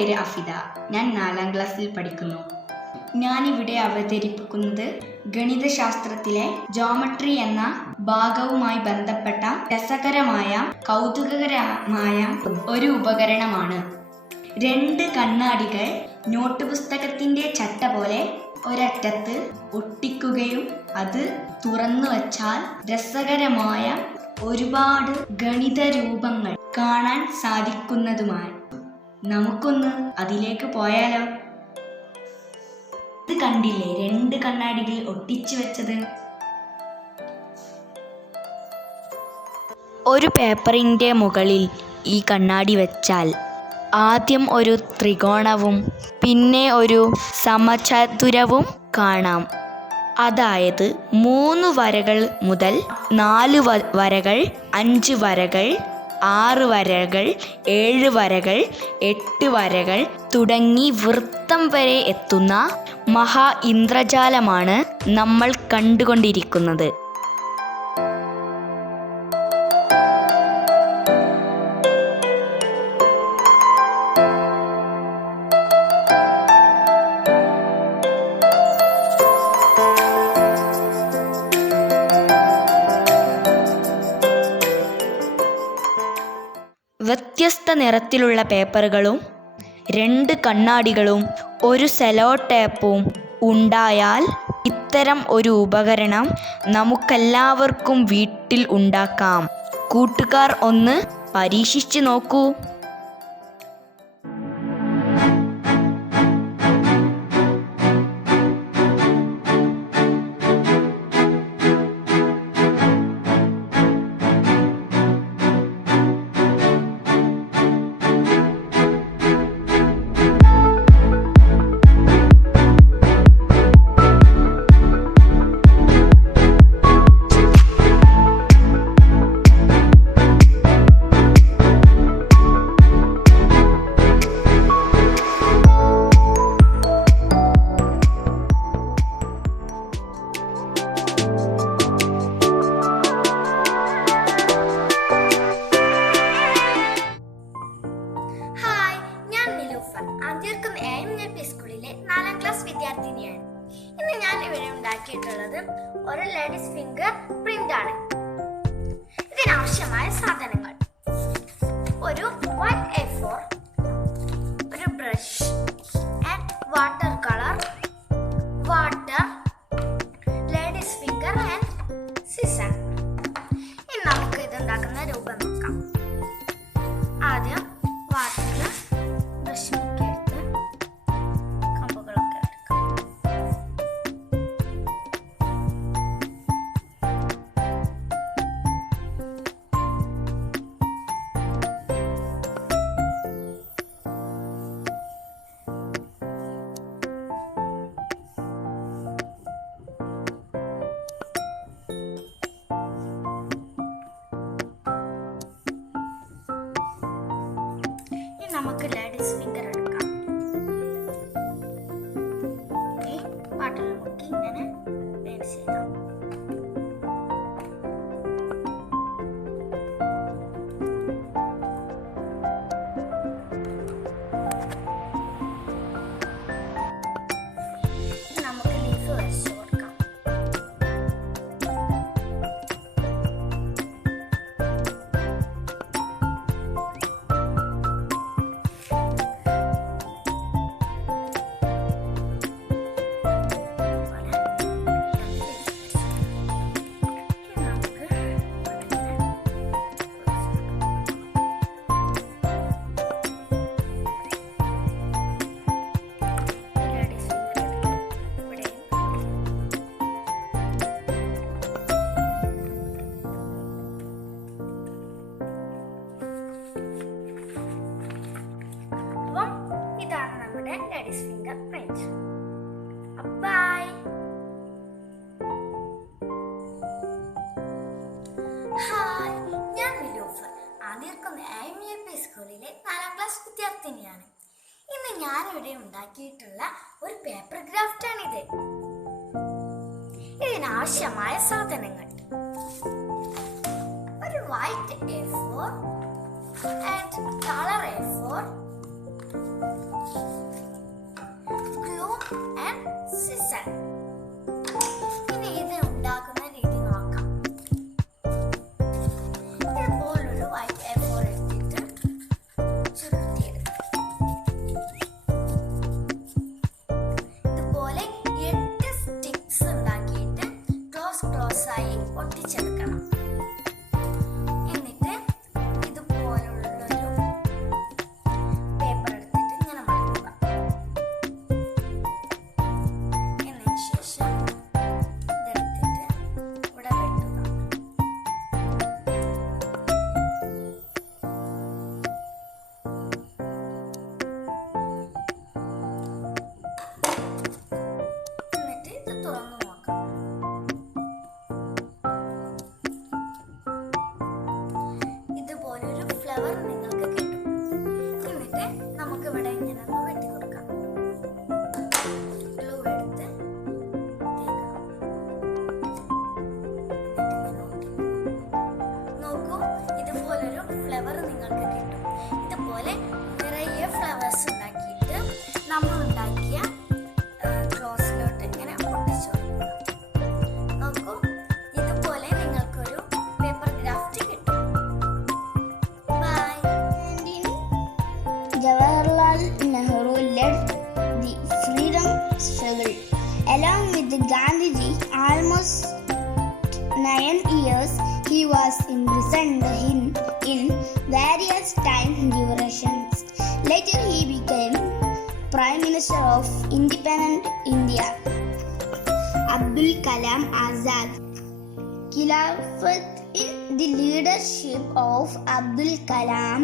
പേര് അഫിദ. ഞാൻ 4ാം ക്ലാസ്സിൽ പഠിക്കുന്നു. ഞാനിവിടെ അവതരിപ്പിക്കുന്നത് ഗണിതശാസ്ത്രത്തിലെ ജോമെട്രി എന്ന ഭാഗവുമായി ബന്ധപ്പെട്ട രസകരമായ കൗതുകകരമായ ഒരു ഉപകരണമാണ്. 2 കണ്ണാടികൾ നോട്ട് പുസ്തകത്തിൻ്റെ ചട്ട പോലെ ഒരറ്റത്ത് ഒട്ടിക്കുകയും അത് തുറന്നു വച്ചാൽ രസകരമായ ഒരുപാട് ഗണിത രൂപങ്ങൾ കാണാൻ സാധിക്കുന്നതുമാണ്. നമുക്കൊന്ന് അതിലേക്ക് പോയാലോ? ഇത് കണ്ടില്ലേ, 2 കണ്ണാടികൾ ഒട്ടിച്ചു വെച്ചത്. ഒരു പേപ്പറിൻ്റെ മുകളിൽ ഈ കണ്ണാടി വെച്ചാൽ ആദ്യം ഒരു ത്രികോണവും പിന്നെ ഒരു സമചതുരവും കാണാം. അതായത് 3 വരകൾ മുതൽ 4 വരകൾ, 5 വരകൾ, 6 വരകൾ, 7 വരകൾ, 8 വരകൾ തുടങ്ങി വൃത്തം വരെ എത്തുന്ന മഹാ ഇന്ദ്രജാലമാണ് നമ്മൾ കണ്ടുകൊണ്ടിരിക്കുന്നത്. വ്യത്യസ്ത നിറത്തിലുള്ള പേപ്പറുകളും 2 കണ്ണാടികളും ഒരു സെലോ ടേപ്പും ഉണ്ടായാൽ ഇത്തരം ഒരു ഉപകരണം നമുക്കെല്ലാവർക്കും വീട്ടിൽ ഉണ്ടാക്കാം. കൂട്ടുകാർ ഒന്ന് പരീക്ഷിച്ചു നോക്കൂ. സ്കൂളിലെ 4ാം ക്ലാസ് വിദ്യാർത്ഥിനിയാണ്. ഇന്ന് ഞാൻ ഇവിടെ ഉണ്ടാക്കിയിട്ടുള്ളത് ഒരു ലേഡീസ് ഫിംഗർ പ്രിന്റ് ആണ്. ഇതിനാവശ്യമായ സാധനങ്ങൾ: ഒരു വൈറ്റ് A4, ഒരു brush and water colour, water, ladies finger and scissor. ഇനി നമുക്ക് ഇത് ഉണ്ടാക്കുന്ന രൂപം നോക്കാം. ആദ്യം വാട്ടറിൽ ബ്രഷ് മുക്കി എടുത്ത് കമ്പുകളൊക്കെ എടുക്കാം. നമുക്ക് ലേഡീസ് ഫിംഗർ എടുക്കാം. വാട്ടറിൽ മുക്കി ഇങ്ങനെ പെയിന്റ് ചെയ്യാം. നമുക്ക് ലീഫ് വരച്ചു കൊടുക്കാം. ഇതാണ് നമ്മുടെ ladies finger print. Bye. Hi, ഞാൻ നിലൂഫർ. ആദ്യർക്കൊന്ന് AMAP സ്കൂളിലെ 4ാം ക്ലാസ് വിദ്യാർത്ഥിനിയാണ്. ഇന്ന് ഞാനിവിടെ ഉണ്ടാക്കിയിട്ടുള്ള ഒരു പേപ്പർ ക്രാഫ്റ്റ് ആണിത്. ഇതിനാവശ്യമായ സാധനങ്ങൾ: ഒരു white A4 and color A4, glue and scissor. ഇനി ഇത് ഉണ്ടാക്കുന്ന രീതി നോക്കാം. ഇതുപോലൊരു വൈറ്റ് A4 എടുത്തിട്ട് ചുരുട്ടിയെടുക്കാം. ഇതുപോലെ 8 സ്റ്റിക്സ് ഉണ്ടാക്കിയിട്ട് ക്ലോസ് ആയി ഒട്ടിച്ചെടുക്കണം. എന്നിട്ട് ഇതുപോലുള്ളൊരു പേപ്പർ എടുത്തിട്ട് ഇങ്ങനെ മടക്കുക. എന്നതിന് ശേഷം ഇതെടുത്തിട്ട് ഇവിടെ വെട്ടുക. എന്നിട്ട് ഇത് തുറന്നു നോക്കാം. ഇതുപോലൊരു ഫ്ലവർ നിങ്ങൾക്ക് കിട്ടും. എന്നിട്ട് നമുക്ക് ഇവിടെ ഇങ്ങനെ ഒന്ന് വെട്ടി കൊടുക്കാം. ഗ്ലൂ എടുത്ത് തേക്കണം. എന്നിട്ട് ഇങ്ങനെ ഒട്ടിക്കും. നോക്കൂ, ഇതുപോലൊരു ഫ്ലവർ നിങ്ങൾക്ക് കിട്ടും. ഇതുപോലെ നിറയെ ഫ്ലവേഴ്സ് ഉണ്ടാക്കിയിട്ട് നമ്മൾ ഉണ്ടാക്കിയ ക്ലോസിലോട്ട് ഇങ്ങനെ ഒട്ടിച്ചു കൊടുക്കുക. നോക്കൂ, ഇതുപോലെ നിങ്ങൾക്കൊരു പേപ്പർ ക്രാഫ്റ്റ് കിട്ടും. By. Jawaharlal Nehru led the freedom struggle. Along with Gandhiji, almost 9 years he was imprisoned in various time durations. Later he became Prime Minister of independent India. Abdul Kalam Azad. Khilafat in the leadership of Abdul Kalam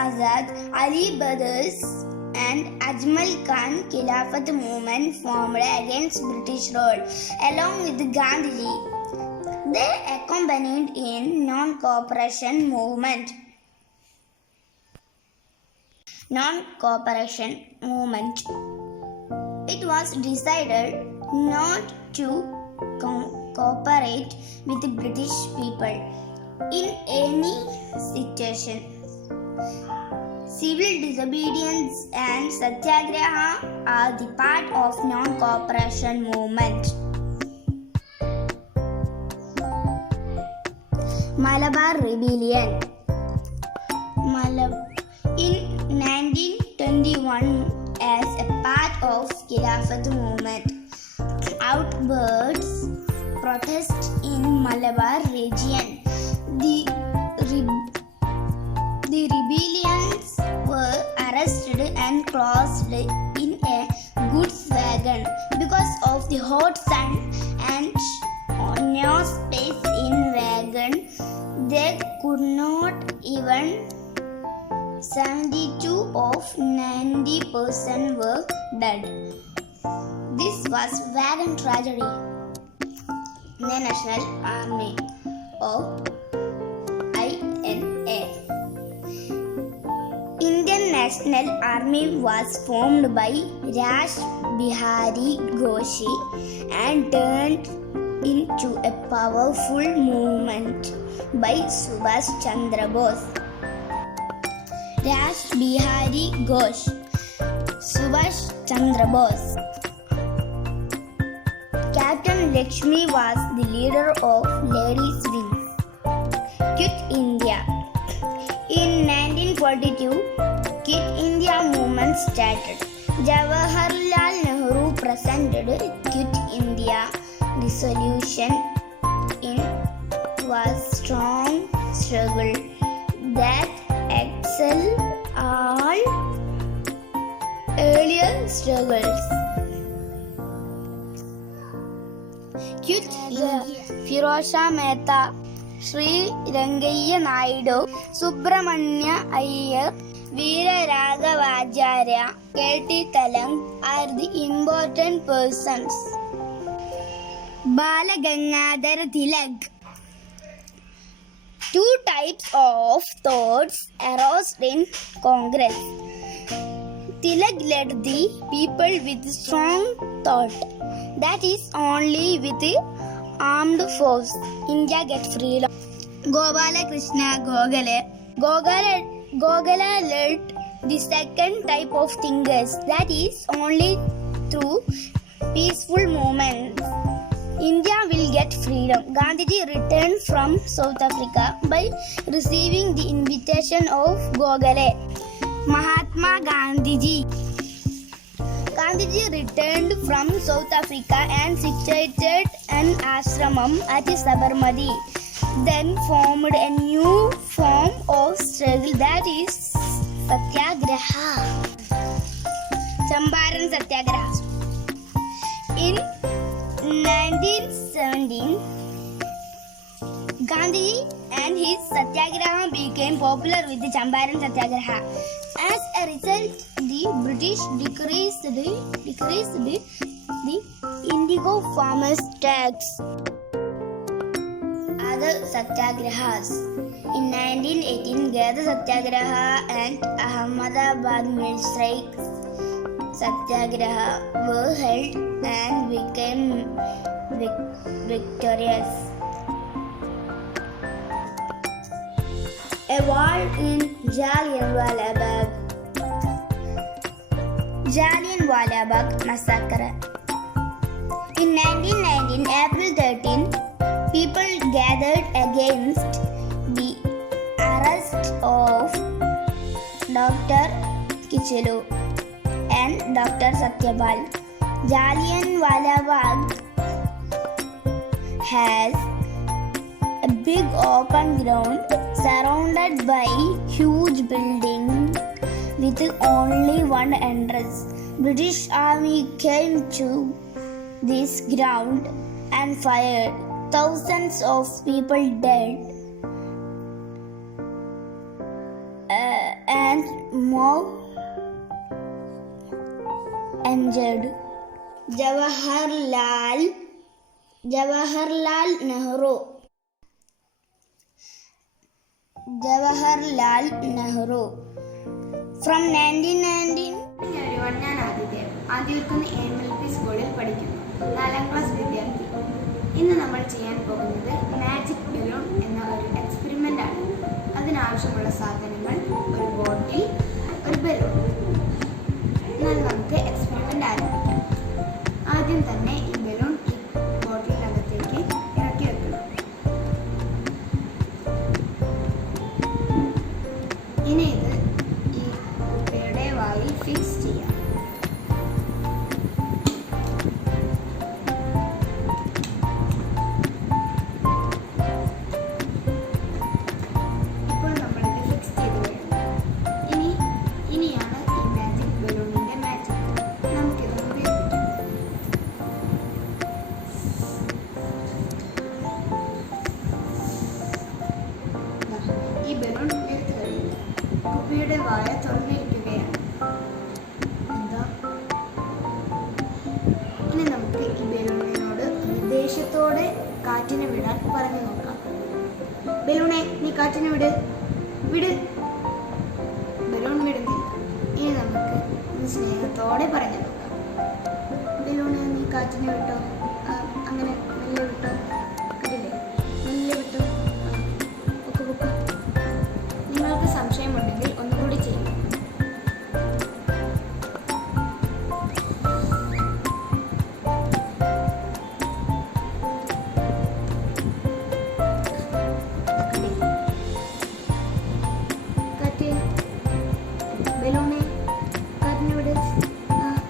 Azad, Ali Brothers and Ajmal Khan Khilafat movement formed against British rule. Along with Gandhiji, they accompanied in non-cooperation movement. It was decided not to cooperate with the British people in any situation. Civil disobedience and satyagraha are the part of non-cooperation movement. Malabar Rebellion. In 1921, as a part of Khilafat movement, outbursts protest in Malabar region. The rebellions were arrested and closed in a goods wagon because of the hot sun and no space in wagon. They could not even 72 of 90% were dead. This was wagon tragedy. The National Army of INA. Indian National Army was formed by Rash Bihari Ghoshi and turned into a powerful movement by Subhash Chandra Bose. Rash Bihari Ghosh, Subhash Chandra Bose. Captain Lakshmi was the leader of Ladies' Wing. Quit India. In 1942, Quit India movement started. Jawaharlal Nehru presented Quit India resolution in was strong struggle that excelled all earlier struggles. Quit Firosha Mehta, Sri Rangayya Naidu, Subramanya Iyer, Veera Raghavacharya, K.T. Talang are the important persons. Bala Gangadhar Tilak. Two types of thoughts arose in Congress. Tilak led the people with strong thought. That is, only with the armed force India gets freedom. Gopala Krishna Gokhale. Gokhale led the second type of thinkers, that is only through peaceful movements India will get freedom. Gandhiji returned from South Africa by receiving the invitation of Gokhale. Mahatma Gandhiji returned from South Africa and situated an ashramam at Sabarmati, then formed a new form of struggle, that is Satyagraha. Champaran Satyagraha. In 1917, Gandhi and his Satyagraha became popular with the Champaran Satyagraha. As a result, the British decreased the indigo farmers' tax. Other Satyagrahas. In 1918, Gather Satyagraha and Ahmedabad mill strike Satyagraha were held and became victorious. A war in Jallianwala Bagh massacre. In 1919, April 13, people gathered against the arrest of Dr. Kichelu and Dr. Satyapal. Jallianwala Bagh has a big open ground surrounded by huge buildings with only one entrance. British army came to this ground and fired. Thousands of people dead and more injured. Jawaharlal Nehru. From 1919. ഞാൻ ആദ്യം AMLP സ്കൂളിൽ പഠിക്കുന്നു, 4ാം class വിദ്യാർത്ഥി. ഇന്ന് നമ്മൾ ചെയ്യാൻ പോകുന്നത് magic balloon എന്ന ഒരു എക്സ്പെരിമെൻ്റ് ആണ്. അതിനാവശ്യമുള്ള സാധനങ്ങൾ ഒരു ബോട്ടിൽ, ഒരു ബലൂൺ. എന്നാൽ നമുക്ക് എക്സ്പെരിമെൻ്റ് ആരംഭിക്കാം. ആദ്യം തന്നെ ഈ ബലൂൺ ഈ ബോട്ടിലിനകത്തേക്ക് ഇറക്കി വെക്കണം. ഇനി ഇത് ഈ കുപ്പിയുടെ വായിൽ ഫിക്സ് ചെയ്യാം. ഈ ബലൂൺ എടുത്തു കഴിഞ്ഞു. കുപ്പിയുടെ വായ തുറന്നിരിക്കുകയാണ്. ഇനി നമുക്ക് ഈ ബലൂണിനോട് നിർദ്ദേശത്തോടെ കാറ്റിനെ വിടാൻ പറഞ്ഞു നോക്കാം. ബലൂണെ, നീ കാറ്റിനെ വിട്. ബലൂൺ വിടുന്നില്ല. ഇനി നമുക്ക് സ്നേഹത്തോടെ പറഞ്ഞു നോക്കാം. ബലൂണെ, നീ കാറ്റിനെ വിട്ടോ. അങ്ങനെ മെല്ലെ വിട്ടോ. കണ്ടില്ലേ, മെല്ലെ വിട്ടോ. നിങ്ങൾക്ക് സംശയമുണ്ടെങ്കിൽ ഒന്നുകൂടി ചെയ്യും. കാറ്റ്, ബലൂണെ, കാറ്റിനെ വിട്.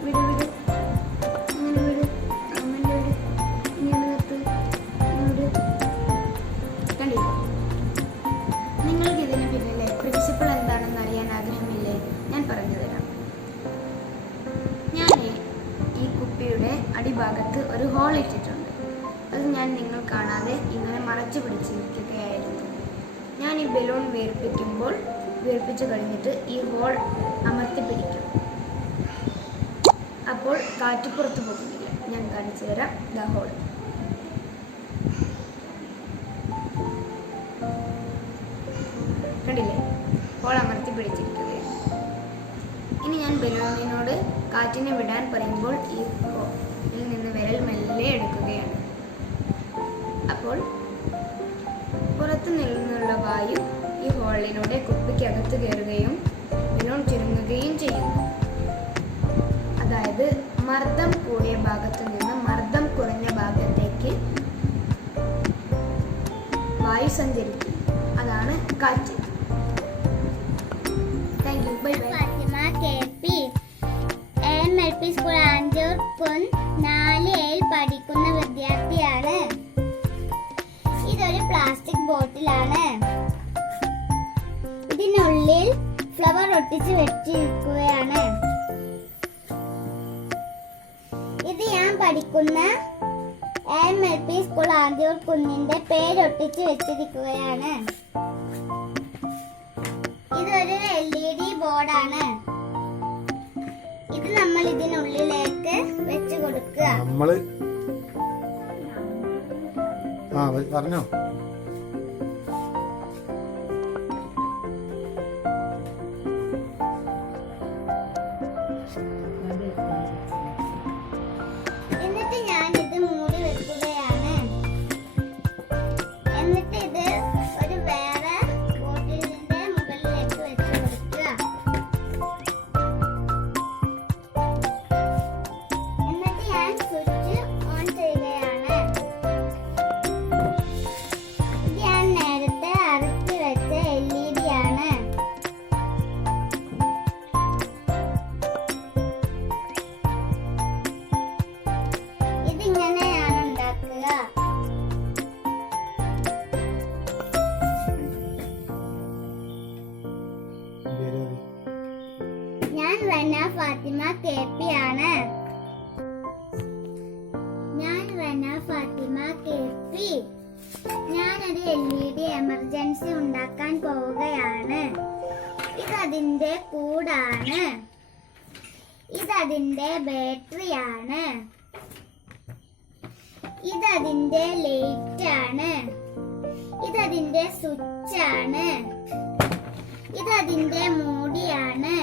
വിട്. അങ്ങനെ വിട്. മെല്ലെ വിട്. ഇങ്ങനെ നിർത്ത്. വിട്. കണ്ടില്ലേ? നിങ്ങൾക്ക് ഇതിന് പിന്നിലെ പ്രിൻസിപ്പിൾ എന്താണെന്ന് അറിയാൻ ആഗ്രഹമില്ലേ? ഞാൻ പറഞ്ഞു തരാം. ഞാൻ ഈ കുപ്പിയുടെ അടിഭാഗത്ത് ഒരു ഹോൾ ഇട്ടിട്ടുണ്ട്. അത് ഞാൻ നിങ്ങൾ കാണാതെ ഇങ്ങനെ മറച്ചു പിടിച്ചിരിക്കുകയായിരുന്നു. ഞാൻ ഈ ബലൂൺ വീർപ്പിച്ചു കഴിഞ്ഞിട്ട് ഈ ഹോൾ അമർത്തി പിടിക്കും. അപ്പോൾ കാറ്റ് പുറത്തു പോകുന്നില്ല. ഞാൻ കാണിച്ചു തരാം. The whole. കണ്ടില്ലേ, ഹോൾ അമർത്തി പിടിച്ചിരിക്കുകയാണ്. ഇനി ഞാൻ ബലൂണിനോട് കാറ്റിനെ വിടാൻ പറയുമ്പോൾ ഈ ഹോളിൽ നിന്ന് വിരൽ മെല്ലെ എടുക്കുകയാണ്. അപ്പോൾ പുറത്തു നിന്നുള്ള വായു ഈ ഹോളിലൂടെ കുപ്പിക്കകത്ത് കയറുകയും ബലൂൺ ചുരുങ്ങുകയും അതായത് മർദ്ദം കൂടിയ ഭാഗത്തു നിന്ന് മർദ്ദം കുറഞ്ഞ ഭാഗത്തേക്ക് വായു സഞ്ചരിക്കും. അതാണ് കാറ്റ്. Thank you. Bye bye. Fathima KP AMLP school Anthoorkunnu 4A പഠിക്കുന്ന വിദ്യാർത്ഥിയാണ്. ഇതൊരു പ്ലാസ്റ്റിക് ബോട്ടിലാണ്. ഇതിനുള്ളിൽ ഫ്ലവർ ഒട്ടിച്ച് വെച്ചിരിക്കുകയാണ്. ഇത് ഞാൻ പഠിക്കുന്ന AMLP സ്കൂൾ ആന്തൂർക്കുന്നിന്റെ പേരൊട്ടിച്ച് വെച്ചിരിക്കുകയാണ്. ഇതൊരു LED ബോർഡാണ്. ഇത് നമ്മൾ ഇതിനുള്ളിലേക്ക് വെച്ച് കൊടുക്കുക. പറഞ്ഞോ. എന്നിട്ട് ഞാൻ ഇത് മൂടി വെക്കുകയാണ്. എന്നിട്ട് ഇത് ഒരു വേറെ ബോട്ടിലിന്റെ മുകളിലേക്ക് വെച്ച് കൊടുക്കുക. എന്നിട്ട് ഞാൻ സ്വിച്ച് ഓൺ ചെയ്യുകയാണ്. ഇത് ഞാൻ നേരത്തെ അടച്ചു വെച്ച LED ആണ്. ഇതിങ്ങനെയാണ് ഉണ്ടാക്കുക. ഞാൻ റന ഫാത്തിമ KP ആണ്. ഞാനൊരു LED എമർജൻസി ഉണ്ടാക്കാൻ പോവുകയാണ്. ഇതതിന്റെ കൂടാണ്. ഇതതിന്റെ ബാറ്ററിയാണ്. ഇതതിന്റെ ലൈറ്റ് ആണ്. ഇതതിന്റെ സ്വിച്ച് ആണ്. ഇതതിന്റെ മൂടിയാണ്.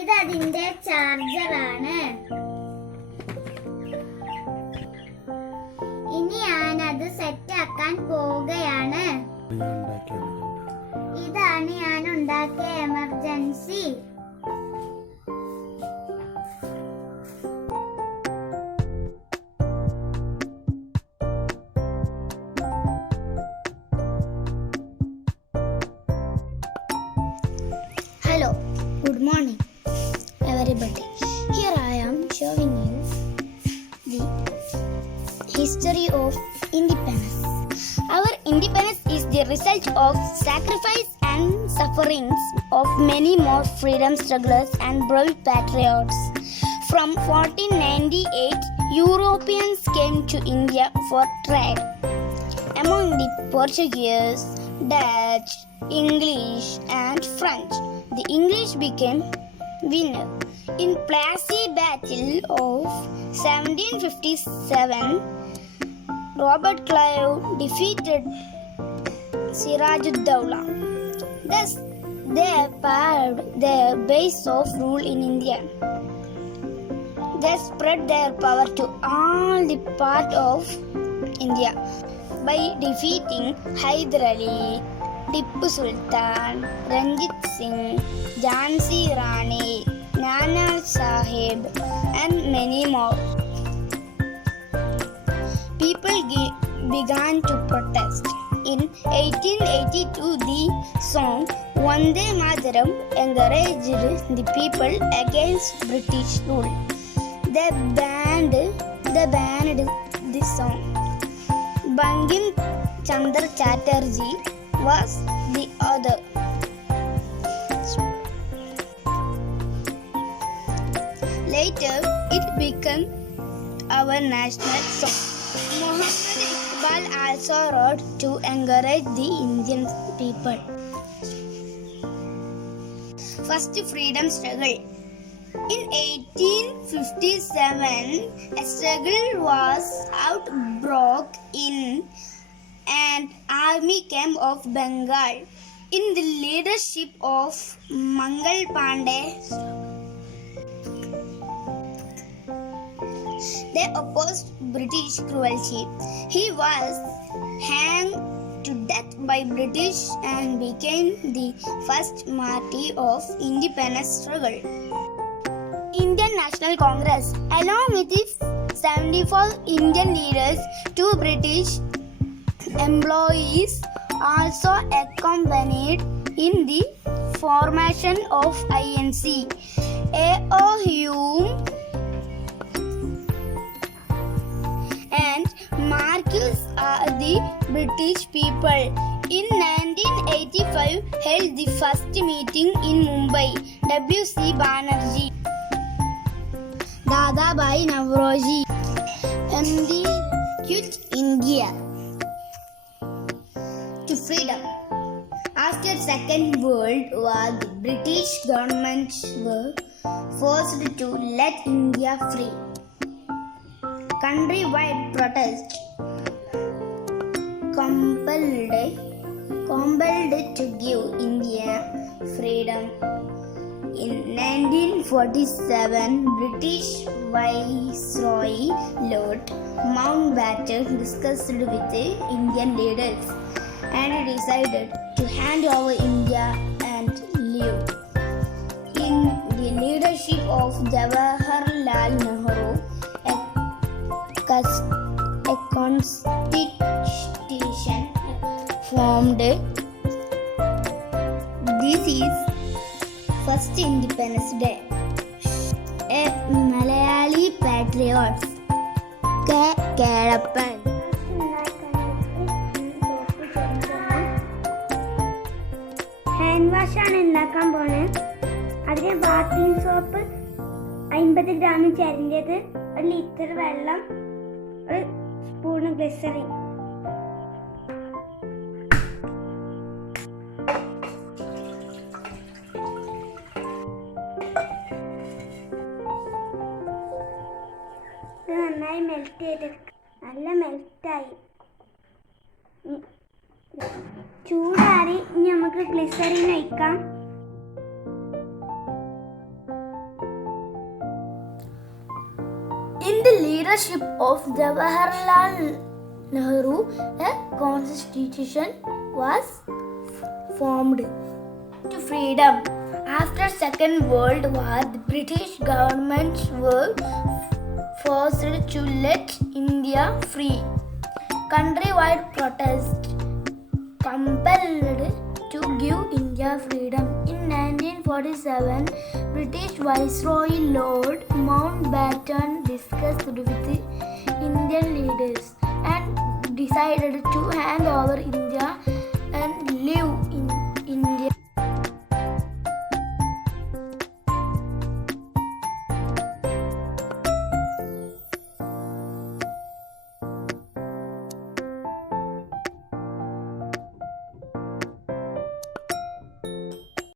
ഇതതിന്റെ ചാർജർ ആണ്. ഇനി ഞാനത് സെറ്റ് ആക്കാൻ പോവുകയാണ്. ഇതാണ് ഞാൻ ഉണ്ടാക്കിയ emergency. Hello, good morning everybody. Here I am showing you the history of independence. Our independence is the result of sacrifice and sufferings of many more freedom strugglers and brave patriots. From 1498, Europeans came to India for trade. Among the Portuguese, Dutch, English and French, the English became winner. In Plassey Battle of 1757, Robert Clive defeated Sirajud-Dowlah. Thus, they paved their base of rule in India. They spread their power to all the part of India by defeating Hyder Ali, Tipu Sultan, Ranjit Singh, Jhansi Rani, Nana Sahib, and many more. People began to protest. In 1882, the song Vande Mataram encouraged the people against British rule. They banned the song. Bankim Chandra Chatterjee was the author. Later, it became our national song. Muhammad Iqbal also wrote to encourage the Indian people. First freedom struggle. In 1857, a struggle was outbroke in an army camp of Bengal. In the leadership of Mangal Pandey, they opposed British cruelty. He was hanged to death by British and became the first martyr of independence struggle. Indian Indian National Congress. Along with its 74 Indian leaders, 2 British employees also accompanied in the formation of INC. A.O. Hume and Marcus are the British people. In 1985, held the first meeting in Mumbai. W.C. Banerjee, Dadabhai Navroji, and the Quit India to freedom. After Second World War, the British government were forced to let India free. Countrywide protest compelled to give India freedom. In 1947, British Viceroy Lord Mountbatten discussed with the Indian leaders and decided to hand over India and leave. In the leadership of Jawaharlal Nehru, a constitution formed. This is first Independence Day. A Malayali patriot, K. Kerappan. Hand wash ആണ് ഉണ്ടാക്കാൻ പോണത്. അതിന് bathing soap 50 gram ചരിഞ്ഞത്, 1 litre വെള്ളം, 1 spoon glycerin. ഇത് നന്നായി melt ചെയ്തെടുക്കുക. നല്ല മെൽറ്റായി. ചൂടാറി ഇനി നമുക്ക് ഗ്ലിസറിൻ ഒഴിക്കാം. In the leadership of Jawaharlal Nehru, a constitution was formed to freedom. After Second World War, the British government were forced to let India free. Countrywide protest compelled to give India freedom. In 1947, British Viceroy Lord Mountbatten discussed with the Indian leaders and decided to hand over India